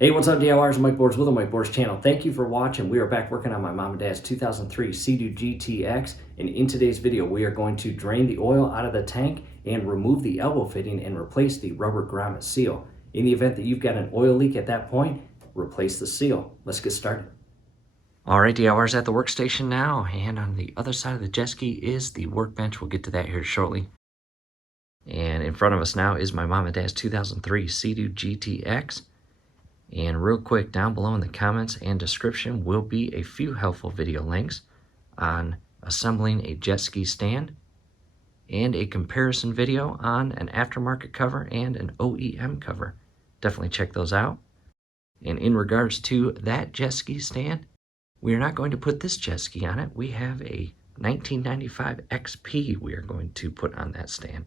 Hey, what's up, DIYers and Mike Boards with the Mike Boards channel. Thank you for watching. We are back working on my mom and dad's 2003 Sea-Doo GTX, and in today's video we are going to drain the oil out of the tank and remove the elbow fitting and replace the rubber grommet seal. In the event that you've got an oil leak at that point, replace the seal. Let's get started. All right, DIYers at the workstation now, and on the other side of the jet ski is the workbench. We'll get to that here shortly. And in front of us now is my mom and dad's 2003 Sea-Doo GTX. And real quick, down below in the comments and description will be a few helpful video links on assembling a jet ski stand and a comparison video on an aftermarket cover and an OEM cover. Definitely check those out. And in regards to that jet ski stand, we are not going to put this jet ski on it. We have a 1995 XP we are going to put on that stand.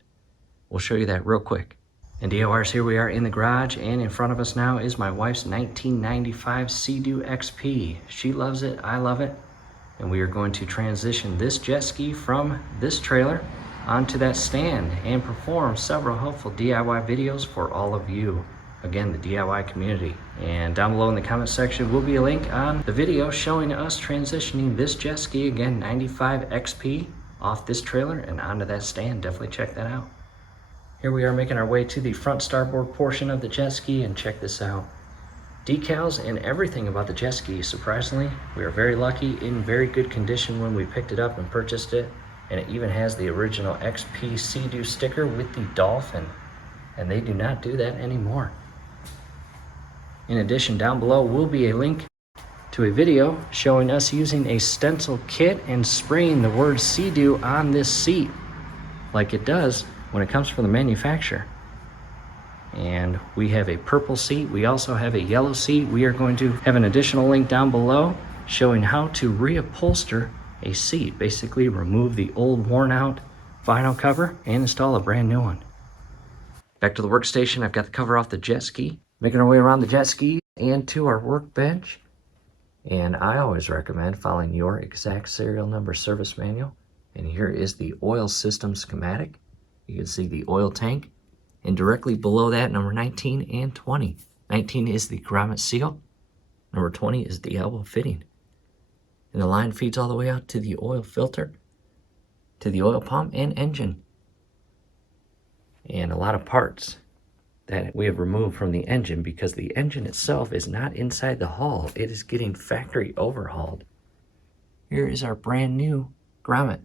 We'll show you that real quick. And DIYers, here we are in the garage, and in front of us now is my wife's 1995 Sea-Doo XP. She loves it, I love it, and we are going to transition this jet ski from this trailer onto that stand and perform several helpful DIY videos for all of you. Again, the DIY community. And down below in the comment section will be a link on the video showing us transitioning this jet ski, again 95 XP, off this trailer and onto that stand. Definitely check that out. Here we are making our way to the front starboard portion of the jet ski, and check this out. Decals and everything about the jet ski, surprisingly, we are very lucky, in very good condition when we picked it up and purchased it. And it even has the original XP Sea-Doo sticker with the dolphin, and they do not do that anymore. In addition, down below will be a link to a video showing us using a stencil kit and spraying the word Sea-Doo on this seat like it does when it comes from the manufacturer. And we have a purple seat. We also have a yellow seat. We are going to have an additional link down below showing how to reupholster a seat. Basically remove the old worn out vinyl cover and install a brand new one. Back to the workstation. I've got the cover off the jet ski. Making our way around the jet ski and to our workbench. And I always recommend following your exact serial number service manual. And here is the oil system schematic. You can see the oil tank, and directly below that, number 19 and 20. 19 is the grommet seal, number 20 is the elbow fitting. And the line feeds all the way out to the oil filter, to the oil pump and engine. And a lot of parts that we have removed from the engine because the engine itself is not inside the hull. It is getting factory overhauled. Here is our brand new grommet.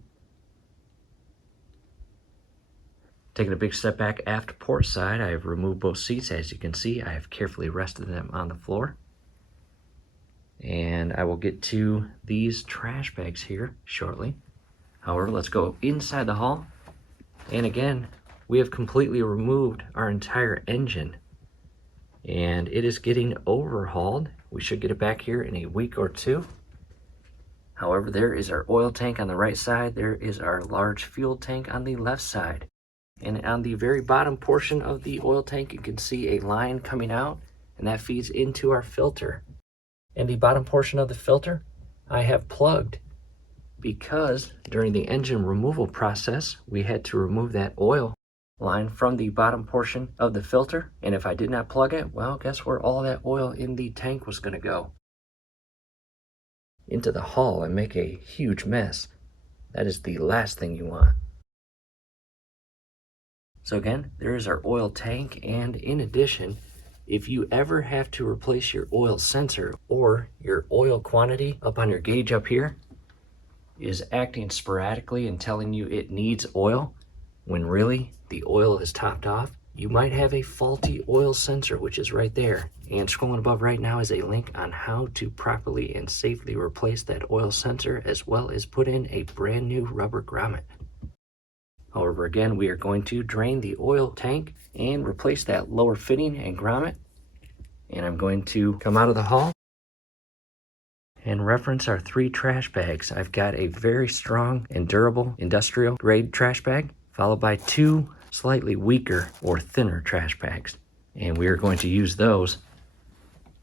Taking a big step back aft port side, I have removed both seats. As you can see, I have carefully rested them on the floor. And I will get to these trash bags here shortly. However, let's go inside the hull. And again, we have completely removed our entire engine. And it is getting overhauled. We should get it back here in a week or two. However, there is our oil tank on the right side. There is our large fuel tank on the left side. And on the very bottom portion of the oil tank, you can see a line coming out, and that feeds into our filter. And the bottom portion of the filter, I have plugged because during the engine removal process, we had to remove that oil line from the bottom portion of the filter. And if I did not plug it, well, guess where all that oil in the tank was going to go? Into the hull and make a huge mess. That is the last thing you want. So again, there is our oil tank, and in addition, if you ever have to replace your oil sensor or your oil quantity up on your gauge up here is acting sporadically and telling you it needs oil when really the oil is topped off, you might have a faulty oil sensor, which is right there. And scrolling above right now is a link on how to properly and safely replace that oil sensor, as well as put in a brand new rubber grommet. However, again, we are going to drain the oil tank and replace that lower fitting and grommet. And I'm going to come out of the hull and reference our 3 trash bags. I've got a very strong and durable industrial grade trash bag, followed by 2 slightly weaker or thinner trash bags. And we are going to use those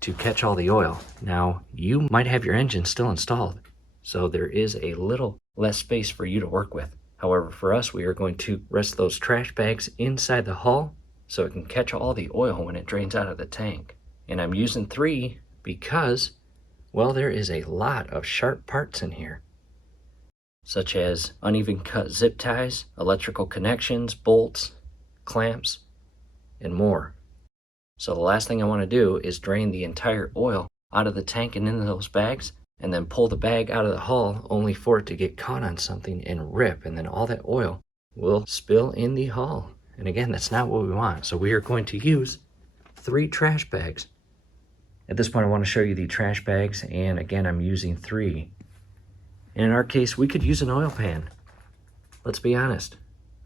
to catch all the oil. Now, you might have your engine still installed, so there is a little less space for you to work with. However, for us, we are going to rest those trash bags inside the hull so it can catch all the oil when it drains out of the tank. And I'm using 3 because, well, there is a lot of sharp parts in here, such as uneven cut zip ties, electrical connections, bolts, clamps, and more. So the last thing I want to do is drain the entire oil out of the tank and into those bags, and then pull the bag out of the hull only for it to get caught on something and rip, and then all that oil will spill in the hull. And again, that's not what we want. So we are going to use 3 trash bags. At this point, I want to show you the trash bags, and again, I'm using 3. And in our case, we could use an oil pan. Let's be honest,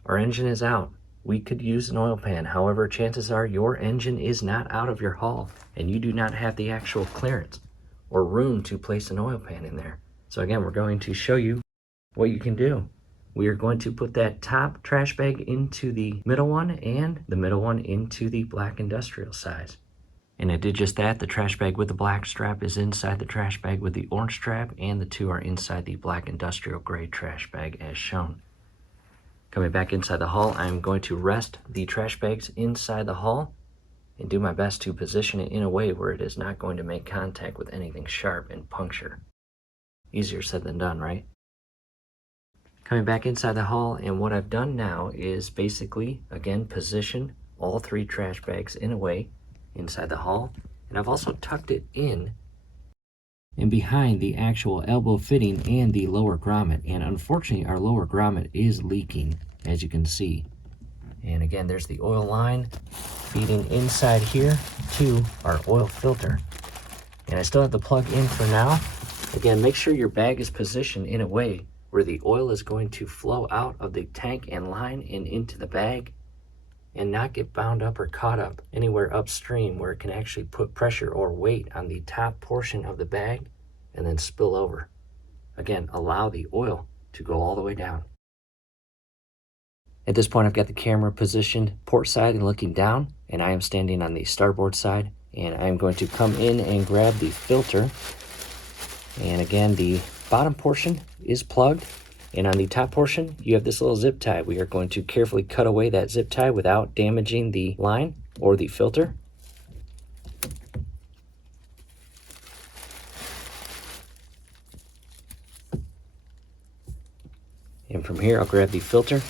our engine is out. We could use an oil pan. However, chances are your engine is not out of your hull, and you do not have the actual clearance or room to place an oil pan in there. So again, we're going to show you what you can do. We are going to put that top trash bag into the middle one and the middle one into the black industrial size. And I did just that. The trash bag with the black strap is inside the trash bag with the orange strap, and the 2 are inside the black industrial gray trash bag as shown. Coming back inside the hull, I'm going to rest the trash bags inside the hull and do my best to position it in a way where it is not going to make contact with anything sharp and puncture. Easier said than done, right? Coming back inside the hull, and what I've done now is basically, again, position all 3 trash bags in a way inside the hull, and I've also tucked it in and behind the actual elbow fitting and the lower grommet. And unfortunately, our lower grommet is leaking, as you can see. And again, there's the oil line feeding inside here to our oil filter. And I still have the plug in for now. Again, make sure your bag is positioned in a way where the oil is going to flow out of the tank and line and into the bag, and not get bound up or caught up anywhere upstream where it can actually put pressure or weight on the top portion of the bag and then spill over. Again, allow the oil to go all the way down. At this point, I've got the camera positioned port side and looking down, and I am standing on the starboard side, and I'm going to come in and grab the filter. And again, the bottom portion is plugged, and on the top portion, you have this little zip tie. We are going to carefully cut away that zip tie without damaging the line or the filter. And from here, I'll grab the filter,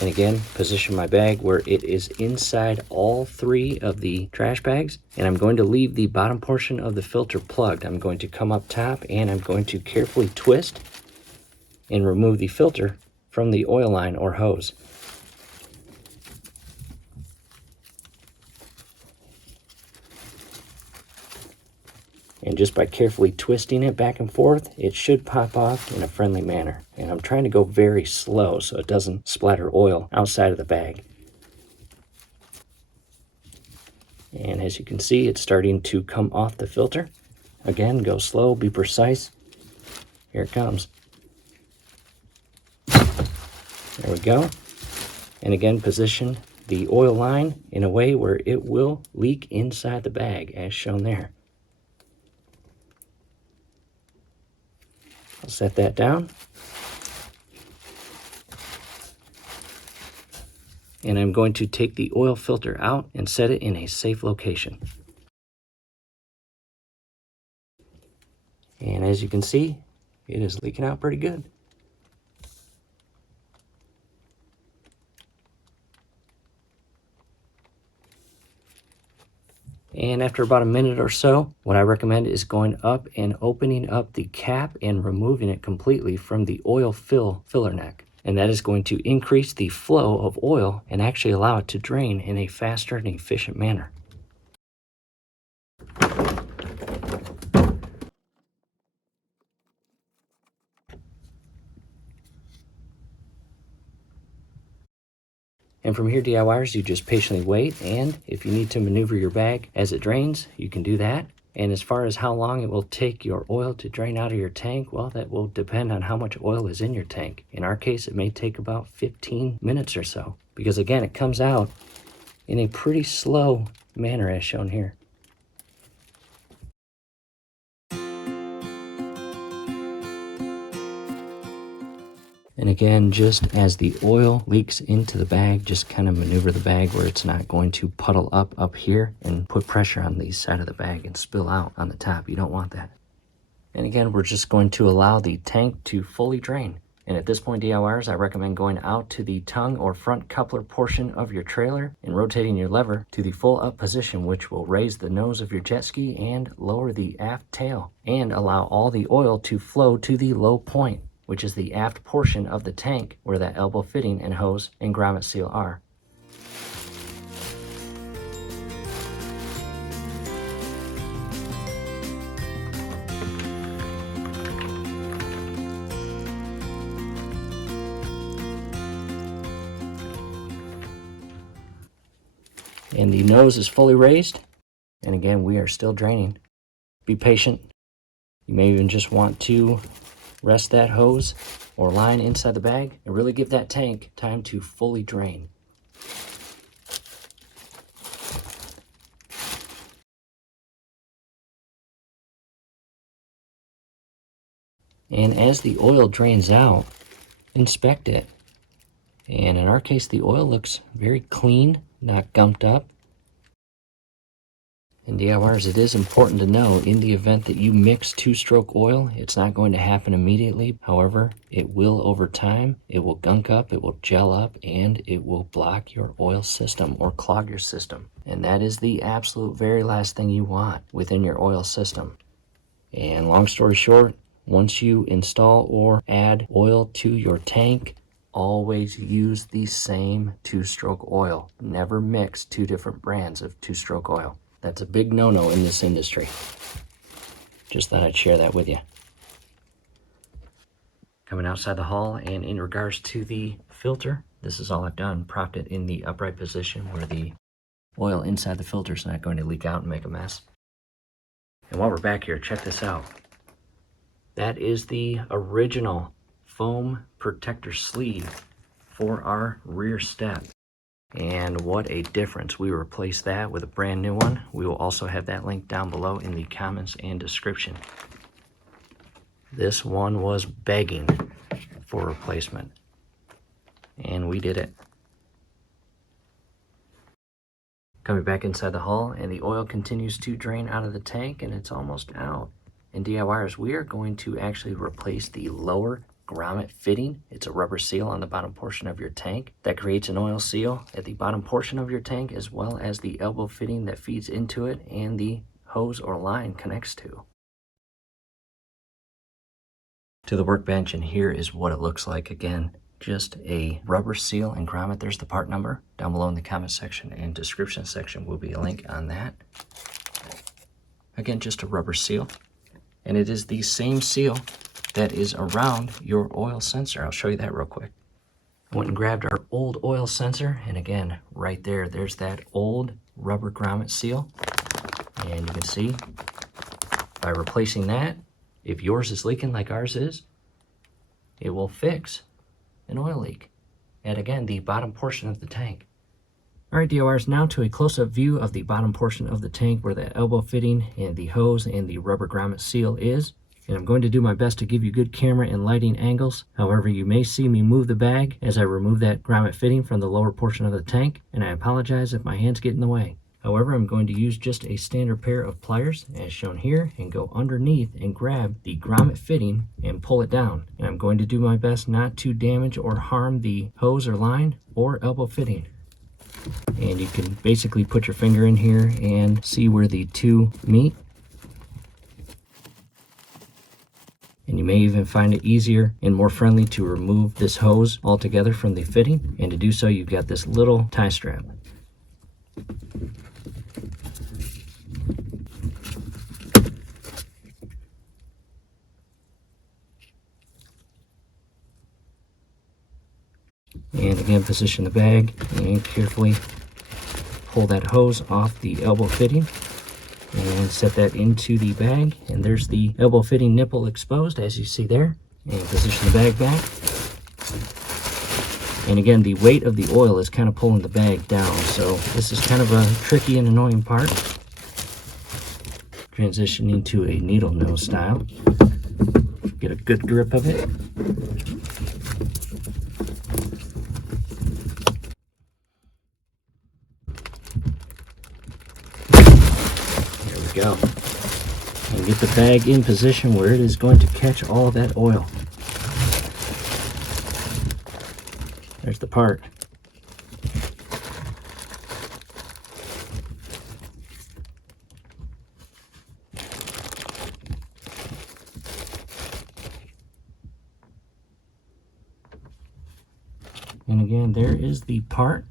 and again, position my bag where it is inside all 3 of the trash bags. And I'm going to leave the bottom portion of the filter plugged. I'm going to come up top, and I'm going to carefully twist and remove the filter from the oil line or hose. And just by carefully twisting it back and forth, it should pop off in a friendly manner. And I'm trying to go very slow so it doesn't splatter oil outside of the bag. And as you can see, it's starting to come off the filter. Again, go slow, be precise. Here it comes. There we go. And again, position the oil line in a way where it will leak inside the bag as shown there. I'll set that down. And I'm going to take the oil filter out and set it in a safe location. And as you can see, it is leaking out pretty good. And after about a minute or so, what I recommend is going up and opening up the cap and removing it completely from the oil filler neck. And that is going to increase the flow of oil and actually allow it to drain in a faster and efficient manner. And from here, DIYers, you just patiently wait, and if you need to maneuver your bag as it drains, you can do that. And as far as how long it will take your oil to drain out of your tank, well, that will depend on how much oil is in your tank. In our case, it may take about 15 minutes or so, because again, it comes out in a pretty slow manner as shown here. And again, just as the oil leaks into the bag, just kind of maneuver the bag where it's not going to puddle up here and put pressure on the side of the bag and spill out on the top. You don't want that. And again, we're just going to allow the tank to fully drain. And at this point, DIYers, I recommend going out to the tongue or front coupler portion of your trailer and rotating your lever to the full up position, which will raise the nose of your jet ski and lower the aft tail and allow all the oil to flow to the low point, which is the aft portion of the tank where that elbow fitting and hose and grommet seal are. And the nose is fully raised. And again, we are still draining. Be patient. You may even just want to rest that hose or line inside the bag and really give that tank time to fully drain. And as the oil drains out, inspect it. And in our case, the oil looks very clean, not gumped up. And DIYers, it is important to know in the event that you mix two-stroke oil, it's not going to happen immediately. However, it will over time. It will gunk up, it will gel up, and it will block your oil system or clog your system. And that is the absolute very last thing you want within your oil system. And long story short, once you install or add oil to your tank, always use the same two-stroke oil. Never mix two different brands of two-stroke oil. That's a big no-no in this industry. Just thought I'd share that with you. Coming outside the hull, and in regards to the filter, this is all I've done. Propped it in the upright position where the oil inside the filter is not going to leak out and make a mess. And while we're back here, check this out. That is the original foam protector sleeve for our rear step. And what a difference. We replaced that with a brand new one. We will also have that link down below in the comments and description. This one was begging for replacement, and we did it. Coming back inside the hull, and the oil continues to drain out of the tank, and it's almost out. And DIYers, we are going to actually replace the lower grommet fitting. It's a rubber seal on the bottom portion of your tank that creates an oil seal at the bottom portion of your tank, as well as the elbow fitting that feeds into it and the hose or line connects to the workbench. And here is what it looks like. Again, just a rubber seal and grommet. There's the part number down below in the comment section and description section will be a link on that. Again, just a rubber seal, and it is the same seal that is around your oil sensor. I'll show you that real quick. I went and grabbed our old oil sensor, and again, right there, there's that old rubber grommet seal. And you can see, by replacing that, if yours is leaking like ours is, it will fix an oil leak at, again, the bottom portion of the tank. All right, DIYers, now to a close-up view of the bottom portion of the tank where the elbow fitting and the hose and the rubber grommet seal is. And I'm going to do my best to give you good camera and lighting angles. However, you may see me move the bag as I remove that grommet fitting from the lower portion of the tank, and I apologize if my hands get in the way. However, I'm going to use just a standard pair of pliers as shown here and go underneath and grab the grommet fitting and pull it down. And I'm going to do my best not to damage or harm the hose or line or elbow fitting. And you can basically put your finger in here and see where the two meet. And you may even find it easier and more friendly to remove this hose altogether from the fitting. And to do so, you've got this little tie strap. And again, position the bag and carefully pull that hose off the elbow fitting and set that into the bag. And there's the elbow fitting nipple exposed, as you see there. And position the bag back. And again, the weight of the oil is kind of pulling the bag down, so this is kind of a tricky and annoying part. Transitioning to a needle nose style. Get a good grip of it. go. And get the bag in position where it is going to catch all of that oil. There's the part. And again, there is the part.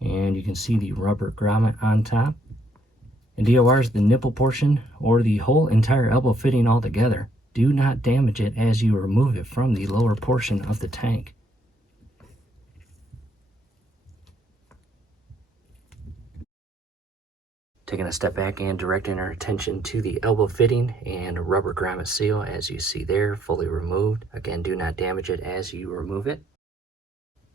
And you can see the rubber grommet on top. And DORs, the nipple portion or the whole entire elbow fitting altogether. Do not damage it as you remove it from the lower portion of the tank. Taking a step back and directing our attention to the elbow fitting and rubber grommet seal, as you see there, fully removed. Again, do not damage it as you remove it.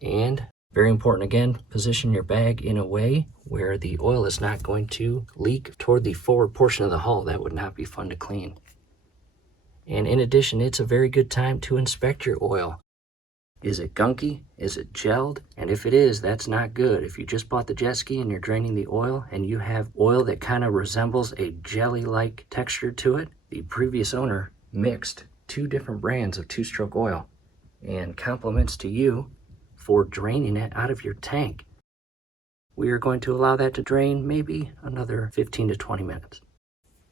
And very important again, position your bag in a way where the oil is not going to leak toward the forward portion of the hull. That would not be fun to clean. And in addition, it's a very good time to inspect your oil. Is it gunky? Is it gelled? And if it is, that's not good. If you just bought the jet ski and you're draining the oil and you have oil that kind of resembles a jelly-like texture to it, the previous owner mixed 2 different brands of 2-stroke oil. And compliments to you for draining it out of your tank. We are going to allow that to drain maybe another 15 to 20 minutes.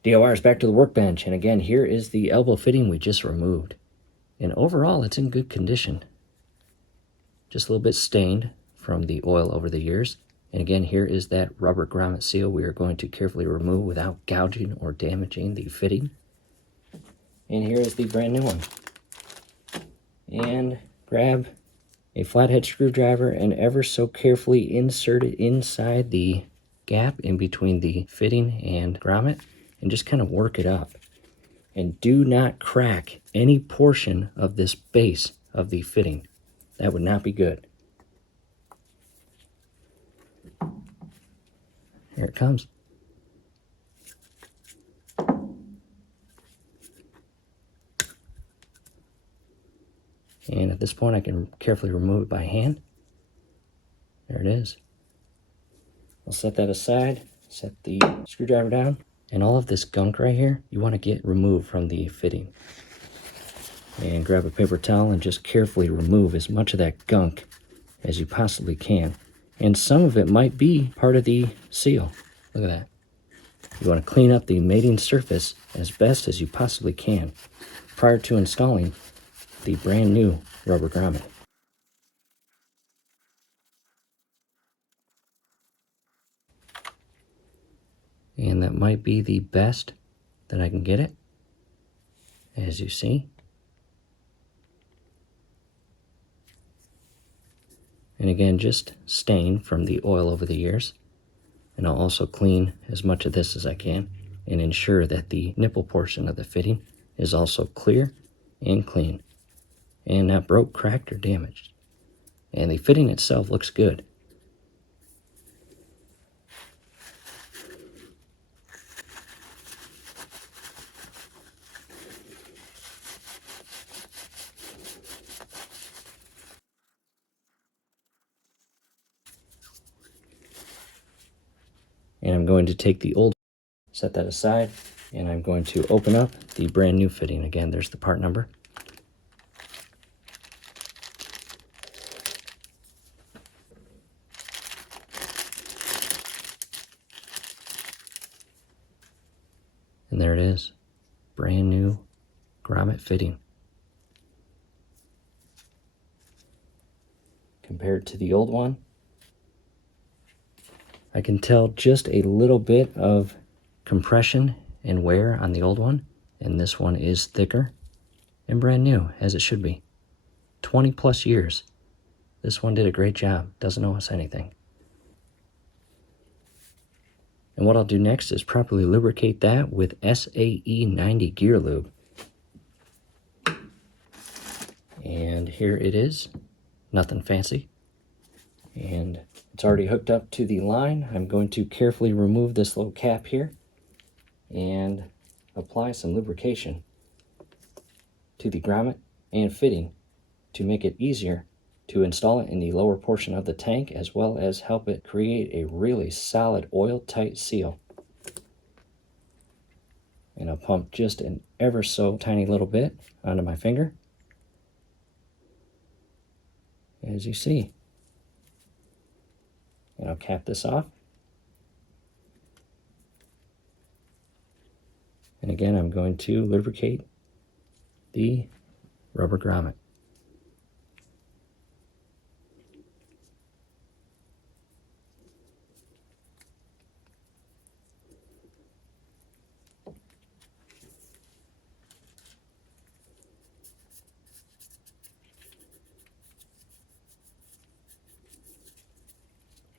DORs, back to the workbench, and again, here is the elbow fitting we just removed. And overall, it's in good condition. Just a little bit stained from the oil over the years. And again, here is that rubber grommet seal we are going to carefully remove without gouging or damaging the fitting. And here is the brand new one. And grab a flathead screwdriver and ever so carefully insert it inside the gap in between the fitting and grommet and just kind of work it up. And do not crack any portion of this base of the fitting. That would not be good. Here it comes. And at this point, I can carefully remove it by hand. There it is. I'll set that aside, set the screwdriver down, and all of this gunk right here, you want to get removed from the fitting. And grab a paper towel and just carefully remove as much of that gunk as you possibly can. And some of it might be part of the seal. Look at that. You want to clean up the mating surface as best as you possibly can prior to installing the brand new rubber grommet. And that might be the best that I can get it, as you see. And again, just stain from the oil over the years. And I'll also clean as much of this as I can and ensure that the nipple portion of the fitting is also clear and clean and not broke, cracked, or damaged. And the fitting itself looks good. And I'm going to take the old, set that aside, and I'm going to open up the brand new fitting. Again, there's the part number. And there it is, brand new grommet fitting. Compared to the old one, I can tell just a little bit of compression and wear on the old one, and this one is thicker and brand new, as it should be. 20 plus years. This one did a great job, doesn't owe us anything. And what I'll do next is properly lubricate that with SAE 90 gear lube. And here it is, nothing fancy. And it's already hooked up to the line. I'm going to carefully remove this little cap here and apply some lubrication to the grommet and fitting to make it easier to install it in the lower portion of the tank, as well as help it create a really solid oil-tight seal. And I'll pump just an ever so tiny little bit onto my finger, as you see. And I'll cap this off. And again, I'm going to lubricate the rubber grommet.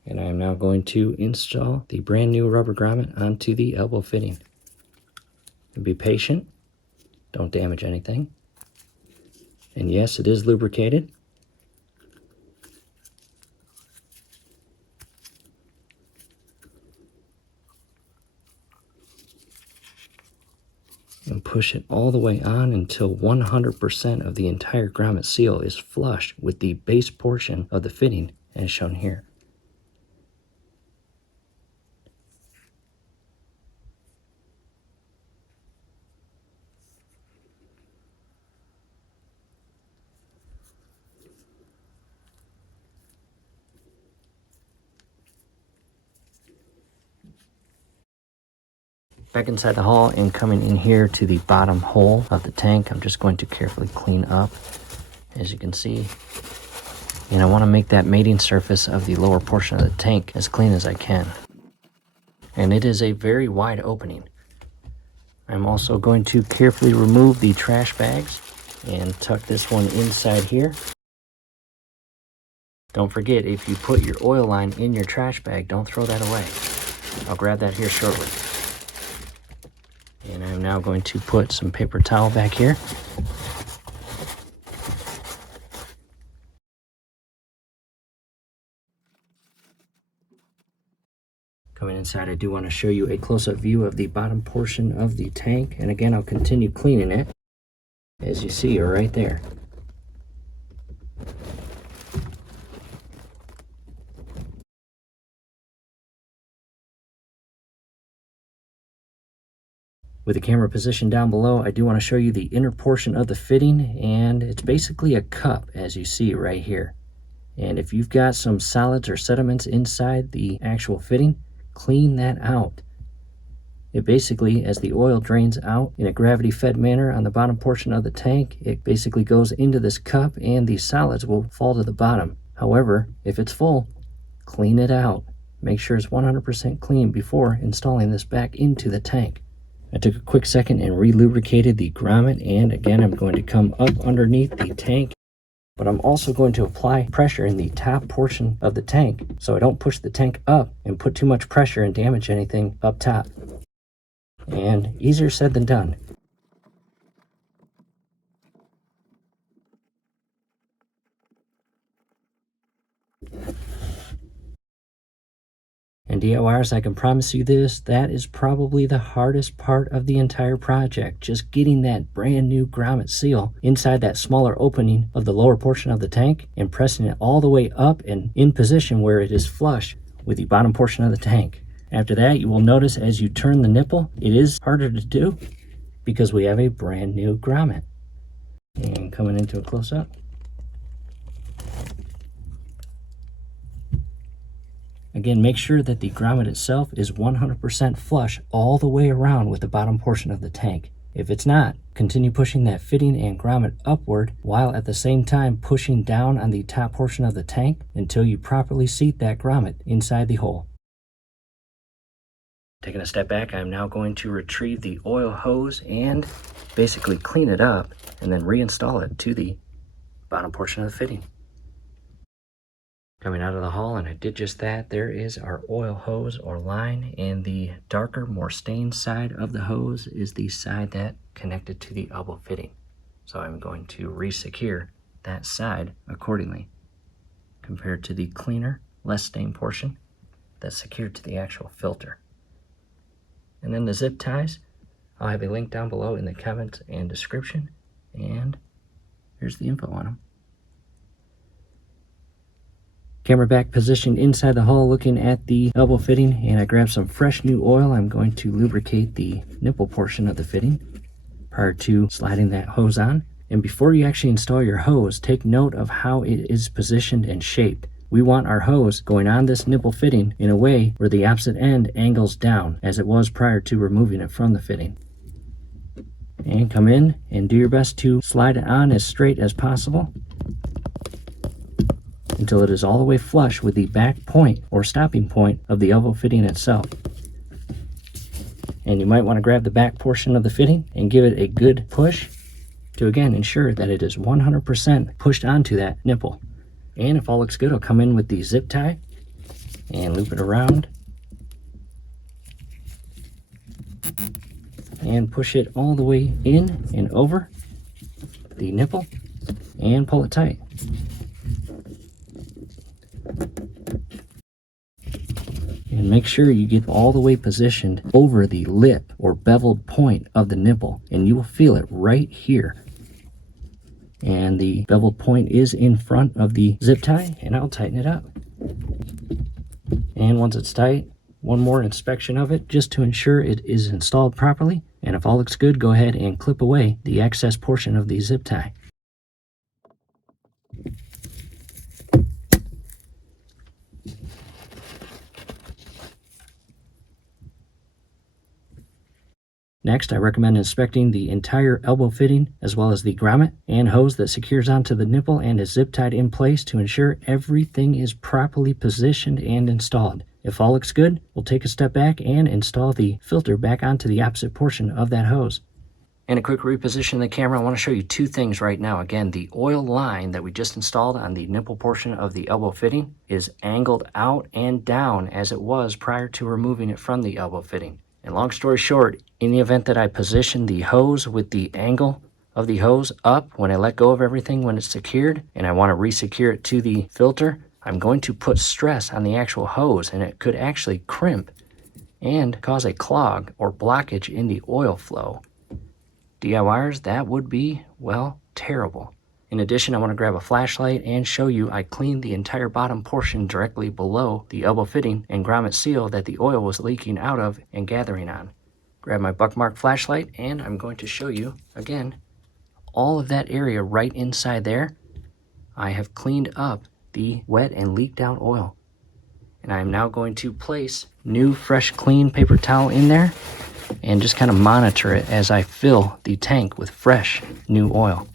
And I am now going to install the brand new rubber grommet onto the elbow fitting. And be patient, don't damage anything. And yes, it is lubricated. And push it all the way on until 100% of the entire grommet seal is flush with the base portion of the fitting, as shown here. Back inside the hull and coming in here to the bottom hole of the tank, I'm just going to carefully clean up, as you can see. And I want to make that mating surface of the lower portion of the tank as clean as I can. And it is a very wide opening. I'm also going to carefully remove the trash bags and tuck this one inside here. Don't forget, if you put your oil line in your trash bag, don't throw that away. I'll grab that here shortly. And I'm now going to put some paper towel back here. Coming inside, I do want to show you a close-up view of the bottom portion of the tank. And again, I'll continue cleaning it, as you see right there. With the camera positioned down below, I do want to show you the inner portion of the fitting, and it's basically a cup, as you see right here. And if you've got some solids or sediments inside the actual fitting, clean that out. It basically, as the oil drains out in a gravity-fed manner on the bottom portion of the tank, it basically goes into this cup and these solids will fall to the bottom. However, if it's full, clean it out. Make sure it's 100% clean before installing this back into the tank. I took a quick second and re-lubricated the grommet, and again I'm going to come up underneath the tank, but I'm also going to apply pressure in the top portion of the tank so I don't push the tank up and put too much pressure and damage anything up top. And easier said than done. And DIYers, I can promise you this, that is probably the hardest part of the entire project. Just getting that brand new grommet seal inside that smaller opening of the lower portion of the tank and pressing it all the way up and in position where it is flush with the bottom portion of the tank. After that, you will notice as you turn the nipple, it is harder to do because we have a brand new grommet. And coming into a close-up. Again, make sure that the grommet itself is 100% flush all the way around with the bottom portion of the tank. If it's not, continue pushing that fitting and grommet upward while at the same time pushing down on the top portion of the tank until you properly seat that grommet inside the hole. Taking a step back, I'm now going to retrieve the oil hose and basically clean it up and then reinstall it to the bottom portion of the fitting. Coming out of the hull, and I did just that, there is our oil hose or line, and the darker, more stained side of the hose is the side that connected to the elbow fitting. So I'm going to re-secure that side accordingly, compared to the cleaner, less stained portion that's secured to the actual filter. And then the zip ties, I'll have a link down below in the comments and description, and here's the info on them. Camera back positioned inside the hull looking at the elbow fitting, and I grabbed some fresh new oil. I'm going to lubricate the nipple portion of the fitting prior to sliding that hose on. And before you actually install your hose, take note of how it is positioned and shaped. We want our hose going on this nipple fitting in a way where the opposite end angles down as it was prior to removing it from the fitting. And come in and do your best to slide it on as straight as possible until it is all the way flush with the back point or stopping point of the elbow fitting itself. And you might want to grab the back portion of the fitting and give it a good push to again ensure that it is 100% pushed onto that nipple. And if all looks good, I'll come in with the zip tie and loop it around and push it all the way in and over the nipple and pull it tight. And make sure you get all the way positioned over the lip or beveled point of the nipple, and you will feel it right here. And the beveled point is in front of the zip tie, and I'll tighten it up. And once it's tight, one more inspection of it just to ensure it is installed properly. And if all looks good, go ahead and clip away the excess portion of the zip tie. Next, I recommend inspecting the entire elbow fitting as well as the grommet and hose that secures onto the nipple and is zip tied in place to ensure everything is properly positioned and installed. If all looks good, we'll take a step back and install the filter back onto the opposite portion of that hose. And a quick reposition of the camera, I want to show you two things right now. Again, the oil line that we just installed on the nipple portion of the elbow fitting is angled out and down as it was prior to removing it from the elbow fitting. And long story short, in the event that I position the hose with the angle of the hose up when I let go of everything when it's secured and I want to resecure it to the filter, I'm going to put stress on the actual hose, and it could actually crimp and cause a clog or blockage in the oil flow. DIYers, that would be, well, terrible. In addition, I want to grab a flashlight and show you I cleaned the entire bottom portion directly below the elbow fitting and grommet seal that the oil was leaking out of and gathering on. Grab my buckmark flashlight and I'm going to show you, again, all of that area right inside there. I have cleaned up the wet and leaked out oil. And I am now going to place new, fresh, clean paper towel in there and just kind of monitor it as I fill the tank with fresh, new oil.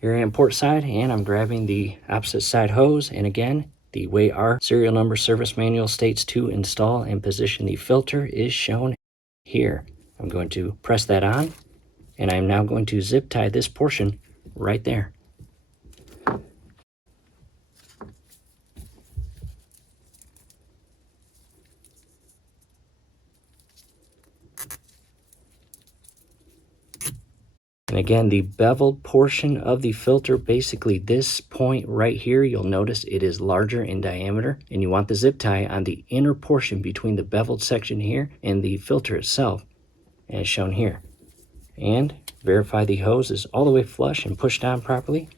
Here I am port side, and I'm grabbing the opposite side hose, and again, the way our serial number service manual states to install and position the filter is shown here. I'm going to press that on, and I'm now going to zip tie this portion right there. And again, the beveled portion of the filter, basically this point right here, you'll notice it is larger in diameter, and you want the zip tie on the inner portion between the beveled section here and the filter itself, as shown here. And verify the hose is all the way flush and pushed on properly,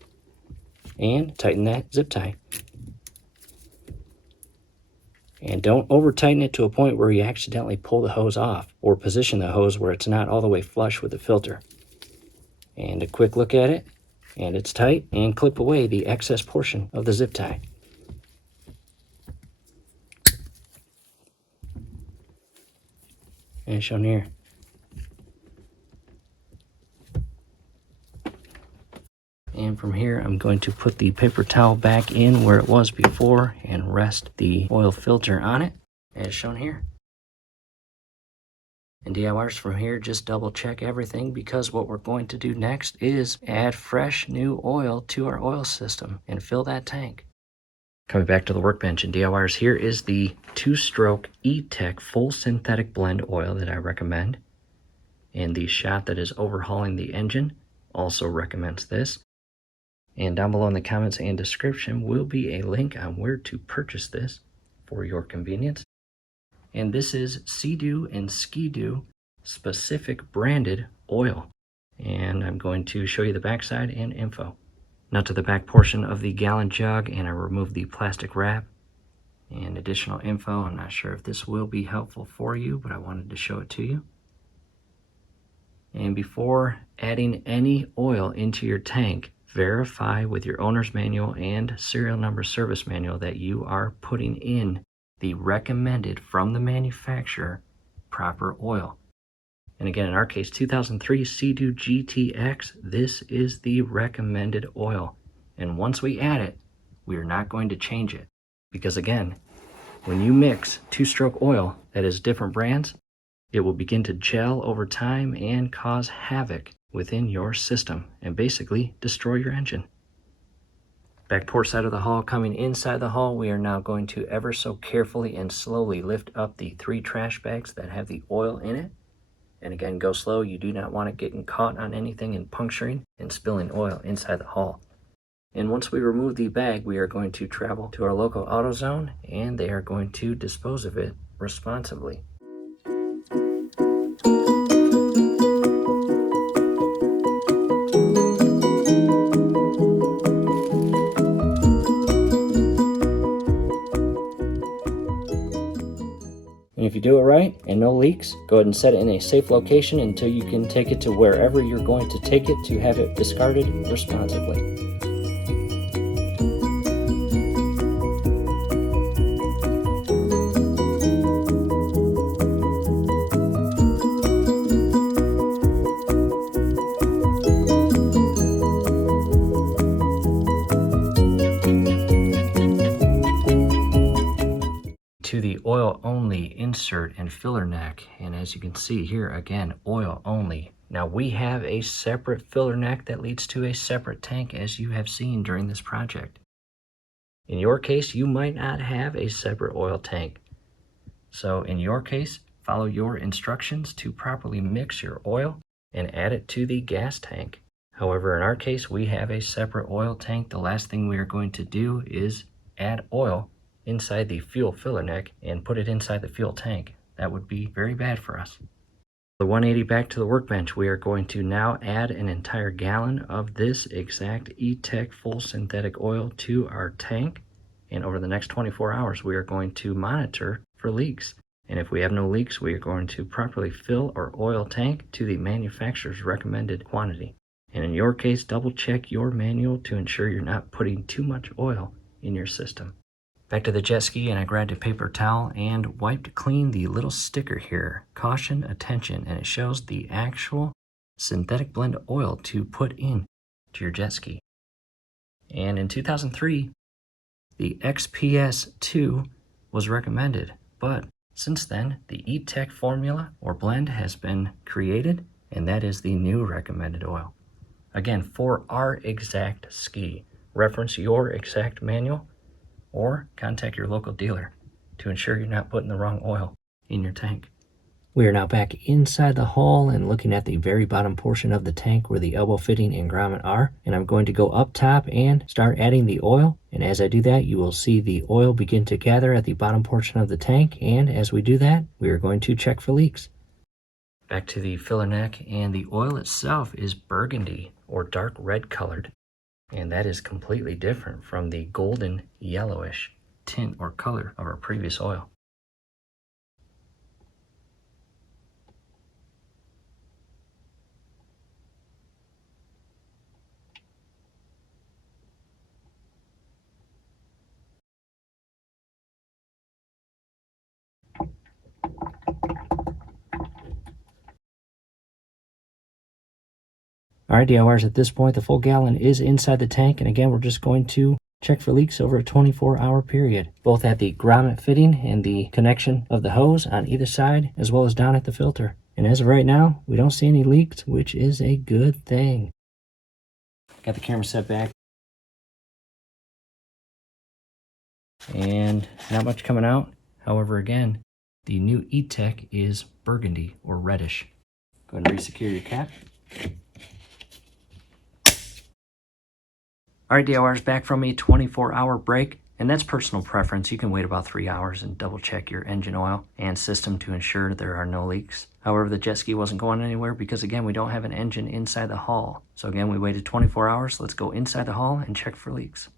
and tighten that zip tie. And don't over tighten it to a point where you accidentally pull the hose off or position the hose where it's not all the way flush with the filter. And a quick look at it, and it's tight, and clip away the excess portion of the zip tie. As shown here. And from here, I'm going to put the paper towel back in where it was before and rest the oil filter on it, as shown here. And DIYers, from here, just double check everything, because what we're going to do next is add fresh new oil to our oil system and fill that tank. Coming back to the workbench, and DIYers, here is the 2-stroke E-Tech full synthetic blend oil that I recommend. And the shop that is overhauling the engine also recommends this. And down below in the comments and description will be a link on where to purchase this for your convenience. And this is Sea-Doo and Ski-Doo specific branded oil. And I'm going to show you the backside and info. Now to the back portion of the gallon jug, and I removed the plastic wrap and additional info. I'm not sure if this will be helpful for you, but I wanted to show it to you. And before adding any oil into your tank, verify with your owner's manual and serial number service manual that you are putting in the recommended from the manufacturer proper oil. And again, in our case, 2003 Sea-Doo GTX, this is the recommended oil. And once we add it, we are not going to change it. Because again, when you mix two-stroke oil that is different brands, it will begin to gel over time and cause havoc within your system and basically destroy your engine. Back port side of the hull, coming inside the hull, we are now going to ever so carefully and slowly lift up the 3 trash bags that have the oil in it. And again, go slow. You do not want it getting caught on anything and puncturing and spilling oil inside the hull. And once we remove the bag, we are going to travel to our local AutoZone, and they are going to dispose of it responsibly. And if you do it right and no leaks, go ahead and set it in a safe location until you can take it to wherever you're going to take it to have it discarded responsibly. To the oil only insert and filler neck, and as you can see here, again, oil only. Now we have a separate filler neck that leads to a separate tank, as you have seen during this project. In your case, you might not have a separate oil tank. So in your case, follow your instructions to properly mix your oil and add it to the gas tank. However, in our case, we have a separate oil tank. The last thing we are going to do is add oil inside the fuel filler neck and put it inside the fuel tank. That would be very bad for us. The 180 back to the workbench, we are going to now add an entire gallon of this exact E-Tech full synthetic oil to our tank. And over the next 24 hours, we are going to monitor for leaks. And if we have no leaks, we are going to properly fill our oil tank to the manufacturer's recommended quantity. And in your case, double check your manual to ensure you're not putting too much oil in your system. Back to the jet ski, and I grabbed a paper towel and wiped clean the little sticker here. Caution, attention, and it shows the actual synthetic blend oil to put in to your jet ski. And in 2003, the XPS2 was recommended, but since then, the E-Tech formula or blend has been created, and that is the new recommended oil. Again, for our exact ski, reference your exact manual or contact your local dealer to ensure you're not putting the wrong oil in your tank. We are now back inside the hull and looking at the very bottom portion of the tank where the elbow fitting and grommet are. And I'm going to go up top and start adding the oil. And as I do that, you will see the oil begin to gather at the bottom portion of the tank. And as we do that, we are going to check for leaks. Back to the filler neck, and the oil itself is burgundy or dark red colored. And that is completely different from the golden yellowish tint or color of our previous oil. All right, DIYers, at this point, the full gallon is inside the tank. And again, we're just going to check for leaks over a 24-hour period, both at the grommet fitting and the connection of the hose on either side, as well as down at the filter. And as of right now, we don't see any leaks, which is a good thing. Got the camera set back. And not much coming out. However, again, the new E-Tech is burgundy or reddish. Go ahead and resecure your cap. All right, DIYers, back from a 24-hour break. And that's personal preference. You can wait about 3 hours and double check your engine oil and system to ensure there are no leaks. However, the jet ski wasn't going anywhere because, again, we don't have an engine inside the hull. So again, we waited 24 hours. Let's go inside the hull and check for leaks.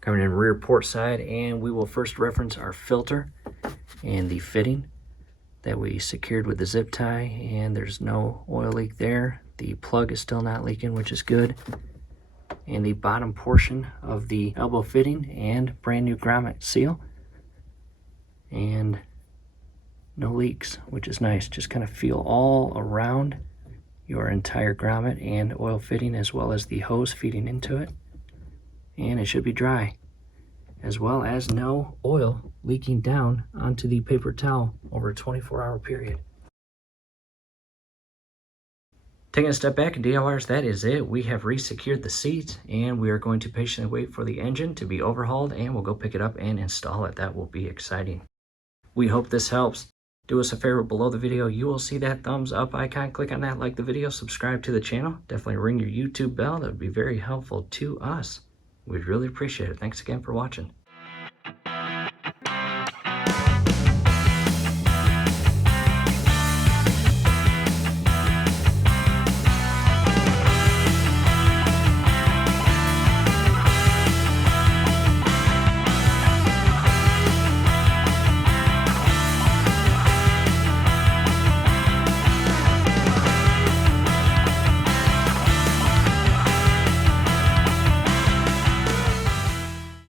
Coming in rear port side, and we will first reference our filter and the fitting that we secured with the zip tie, and there's no oil leak there. The plug is still not leaking, which is good. And the bottom portion of the elbow fitting and brand new grommet seal, and no leaks, which is nice. Just kind of feel all around your entire grommet and oil fitting, as well as the hose feeding into it, and it should be dry, as well as no oil leaking down onto the paper towel over a 24-hour period. Taking a step back, and DIYers, that is it. We have resecured the seat, and we are going to patiently wait for the engine to be overhauled, and we'll go pick it up and install it. That will be exciting. We hope this helps. Do us a favor, below the video, you will see that thumbs up icon. Click on that, like the video, subscribe to the channel. Definitely ring your YouTube bell. That would be very helpful to us. We'd really appreciate it. Thanks again for watching.